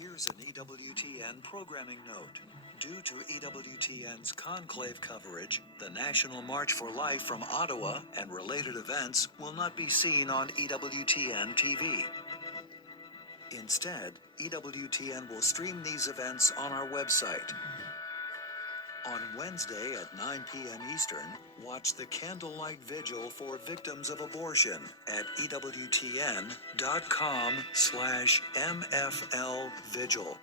Here's an EWTN programming note. Due to EWTN's Conclave coverage, the National March for Life from Ottawa and related events will not be seen on EWTN TV. Instead, EWTN will stream these events on our website. On Wednesday at 9 p.m. Eastern, watch the Candlelight Vigil for Victims of Abortion at EWTN.com/MFL-Vigil.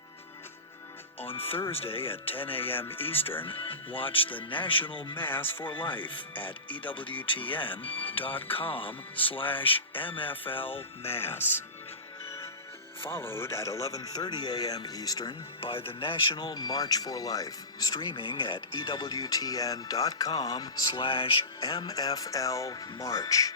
On Thursday at 10 a.m. Eastern, watch the National Mass for Life at EWTN.com/MFL-Mass. Followed at 11:30 a.m. Eastern by the National March for Life, streaming at EWTN.com/MFL-March.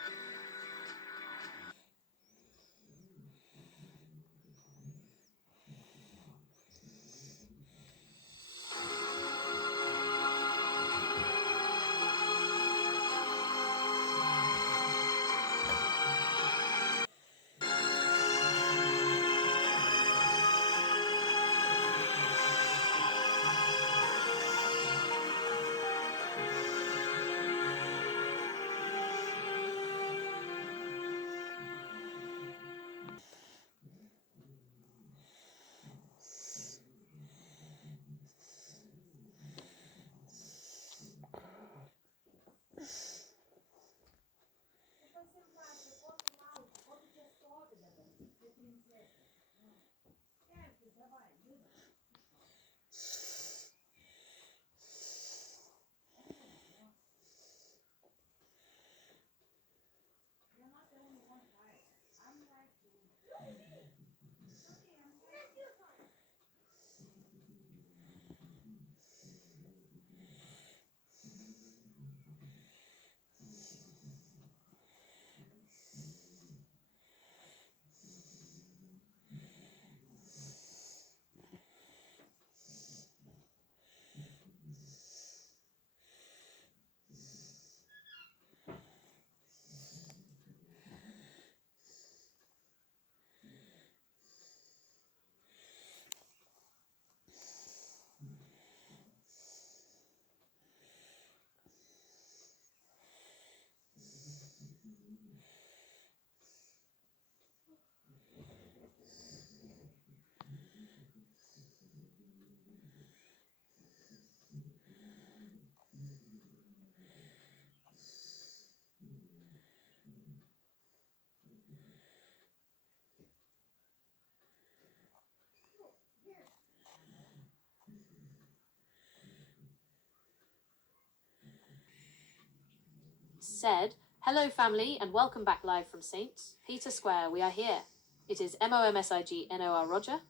Said, hello family and welcome back live from St. Peter Square. We are here. It is MOMSIGNOR Roger.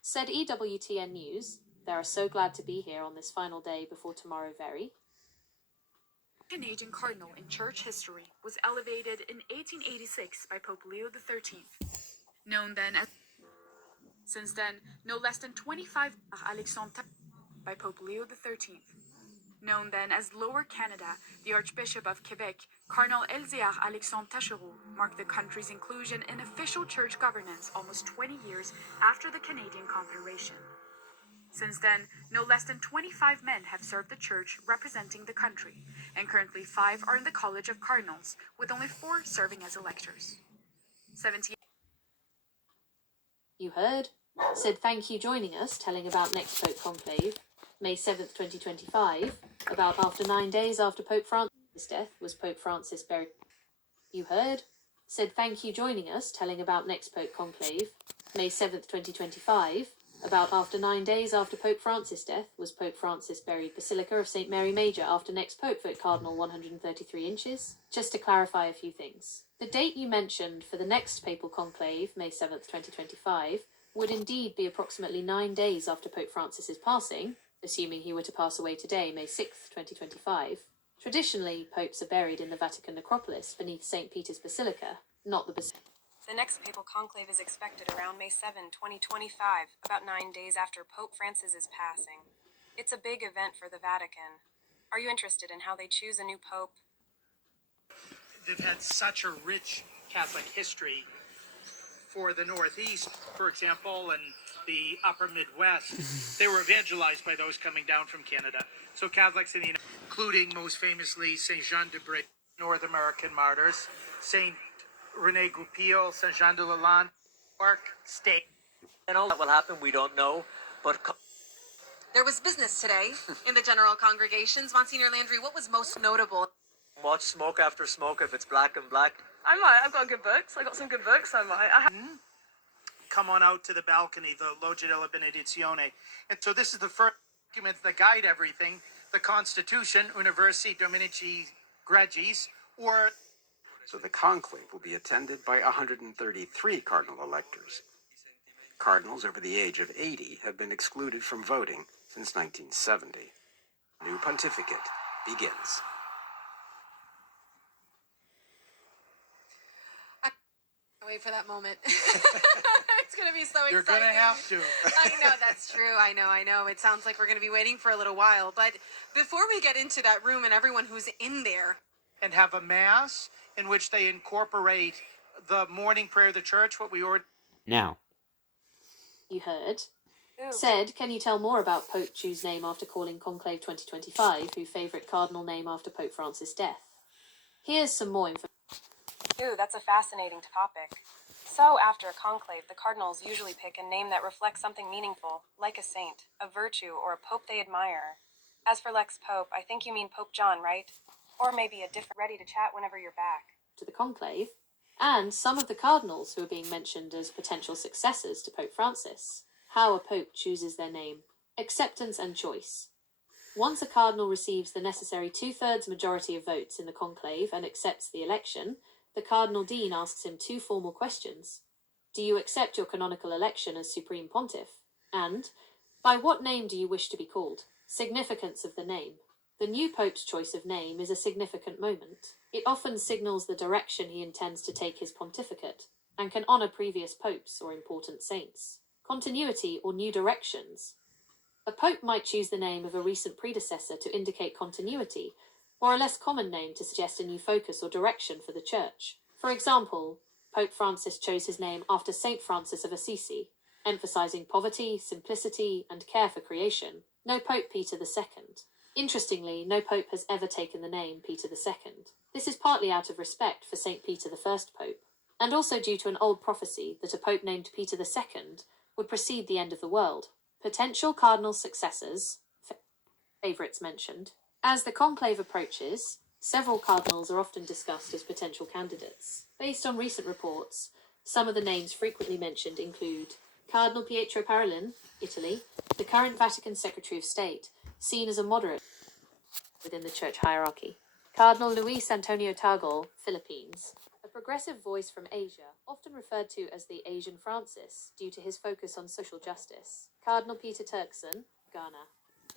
Said EWTN News, they are so glad to be here on this final day before tomorrow very. Canadian cardinal in church history was elevated in 1886 by Pope Leo XIII, known then as... Since then, no less than 25 Alexandre by Pope Leo XIII. Known then as Lower Canada, the Archbishop of Quebec, Cardinal Elzéar Alexandre Taschereau, marked the country's inclusion in official church governance almost 20 years after the Canadian Confederation. Since then, no less than 25 men have served the church representing the country, and currently 5 are in the College of Cardinals, with only 4 serving as electors. 70. You heard? Said thank you joining us, telling about next Pope Conclave, May 7th, 2025, about after 9 days after Pope Francis' death was Pope Francis buried. You heard? Said thank you joining us, telling about next Pope Conclave, May 7th, 2025, about after 9 days after Pope Francis' death was Pope Francis buried Basilica of St. Mary Major after next Pope vote Cardinal 133 inches. Just to clarify a few things. The date you mentioned for the next Papal Conclave, May 7th, 2025, would indeed be approximately 9 days after Pope Francis's passing, assuming he were to pass away today, May 6th, 2025. Traditionally, popes are buried in the Vatican necropolis beneath St. Peter's Basilica, not the Basilica. The next papal conclave is expected around May 7, 2025, about 9 days after Pope Francis's passing. It's a big event for the Vatican. Are you interested in how they choose a new pope? They've had such a rich Catholic history for the Northeast, for example, and the upper Midwest. They were evangelized by those coming down from Canada. So Catholics in the including most famously Saint Jean de Bréty, North American martyrs, Saint Rene Goupil, Saint Jean de Lalande, York State. And all that will happen, we don't know, but there was business today in the general congregations. Monsignor Landry, what was most notable? watch Smoke After Smoke if it's black and black. I might. I've got good books. I got some good books. I might. Come on out to the balcony, the Loggia della Benedizione. And so this is the first documents that guide everything, the Constitution, Universi Dominici Gregis, or... So the conclave will be attended by 133 cardinal electors. Cardinals over the age of 80 have been excluded from voting since 1970. New pontificate begins. Wait for that moment. It's going to be so exciting. You're going to have to. I know, that's true. I know. It sounds like we're going to be waiting for a little while. But before we get into that room and everyone who's in there. And have a mass in which they incorporate the morning prayer of the church, what we ordered. Now. You heard. Ooh. Said, can you tell more about Pope choose name after calling Conclave 2025, who favourite cardinal name after Pope Francis' death? Here's some more information. Ooh, that's a fascinating topic. So, after a conclave, the cardinals usually pick a name that reflects something meaningful, like a saint, a virtue, or a pope they admire. As for Lex Pope, I think you mean Pope John, right? Or maybe a different... Ready to chat whenever you're back. To the conclave, and some of the cardinals who are being mentioned as potential successors to Pope Francis. How a pope chooses their name. Acceptance and choice. Once a cardinal receives the necessary 2/3 majority of votes in the conclave and accepts the election, the Cardinal Dean asks him 2 formal questions. Do you accept your canonical election as Supreme Pontiff? And, by what name do you wish to be called? Significance of the name. The new Pope's choice of name is a significant moment. It often signals the direction he intends to take his pontificate, and can honour previous popes or important saints. Continuity or new directions. A pope might choose the name of a recent predecessor to indicate continuity, or a less common name to suggest a new focus or direction for the Church. For example, Pope Francis chose his name after Saint Francis of Assisi, emphasizing poverty, simplicity, and care for creation. No Pope Peter II. Interestingly, no pope has ever taken the name Peter II. This is partly out of respect for Saint Peter I Pope, and also due to an old prophecy that a pope named Peter II would precede the end of the world. Potential cardinal successors, favourites mentioned. As the conclave approaches, several cardinals are often discussed as potential candidates. Based on recent reports, some of the names frequently mentioned include Cardinal Pietro Parolin, Italy, the current Vatican Secretary of State, seen as a moderate within the church hierarchy. Cardinal Luis Antonio Tagle, Philippines, a progressive voice from Asia, often referred to as the Asian Francis due to his focus on social justice. Cardinal Peter Turkson, Ghana.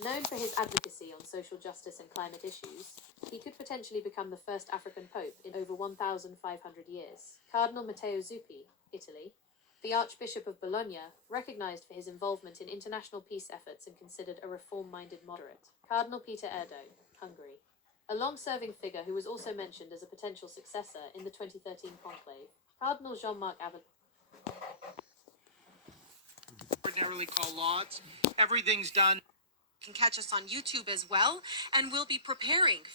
Known for his advocacy on social justice and climate issues, he could potentially become the first African pope in over 1,500 years. Cardinal Matteo Zuppi, Italy. The Archbishop of Bologna, recognised for his involvement in international peace efforts and considered a reform-minded moderate. Cardinal Peter Erdo, Hungary. A long-serving figure who was also mentioned as a potential successor in the 2013 conclave. Cardinal Jean-Marc Avellino. Ordinarily call lots. Everything's done. You can catch us on YouTube as well, and we'll be preparing.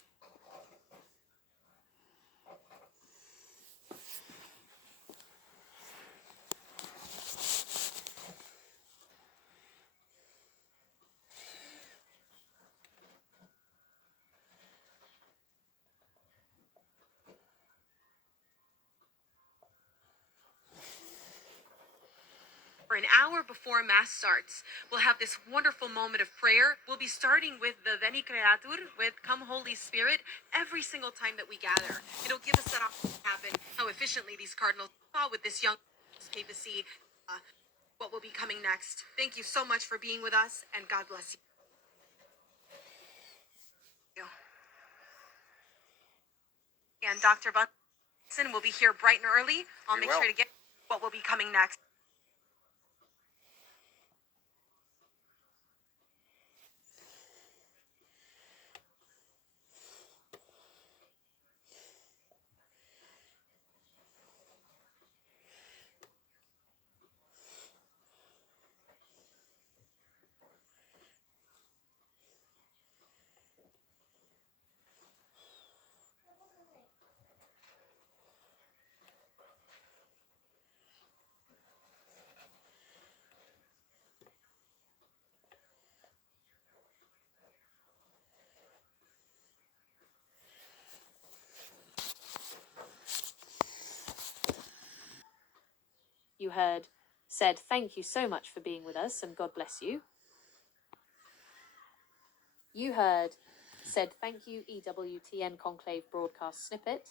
An hour before Mass starts, we'll have this wonderful moment of prayer. We'll be starting with the Veni Creator, with Come Holy Spirit, every single time that we gather. It'll give us that opportunity to happen, how efficiently these cardinals saw with this young papacy, what will be coming next. Thank you so much for being with us, and God bless you. And Dr. Bunson will be here bright and early. I'll make sure to get what will be coming next. You heard said thank you so much for being with us and God bless you. You heard said thank you EWTN Conclave broadcast snippet.